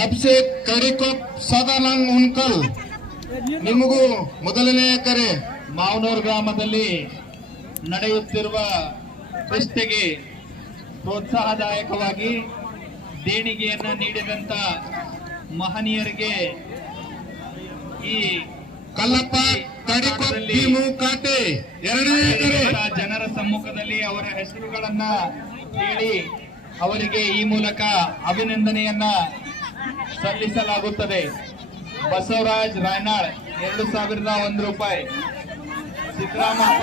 ಅಭಿಷೇಕ್ ಕರಿಕೊಪ್ ಸದಾನಂದ್ ಉನ್ಕಲ್ ನಿಮಗೂ ಮೊದಲನೇ ಕರೆ. ಮಾವನೂರು ಗ್ರಾಮದಲ್ಲಿ ನಡೆಯುತ್ತಿರುವ ಕುಸ್ತಿಗೆ ಪ್ರೋತ್ಸಾಹದಾಯಕವಾಗಿ ದೇಣಿಗೆಯನ್ನ ನೀಡಿದಂತ ಮಹನೀಯರಿಗೆ ಈ ಕಲ್ಲಪ್ಪ ಕಡಿಕೊಪ್ ಭೀಮು ಕಾಟೆ ಎರಡನೇ ಕರೆ. ಜನರ ಸಮ್ಮುಖದಲ್ಲಿ ಅವರ ಹೆಸರುಗಳನ್ನ ಹೇಳಿ ಅವರಿಗೆ ಈ ಮೂಲಕ ಅಭಿನಂದನೆಯನ್ನ ಸಲ್ಲಿಸಲಾಗುತ್ತದೆ. ಬಸವರಾಜ್ ರಾಯನಾಳ್ 2001 ರೂಪಾಯಿ. ಸಿದ್ದರಾಮಪ್ಪ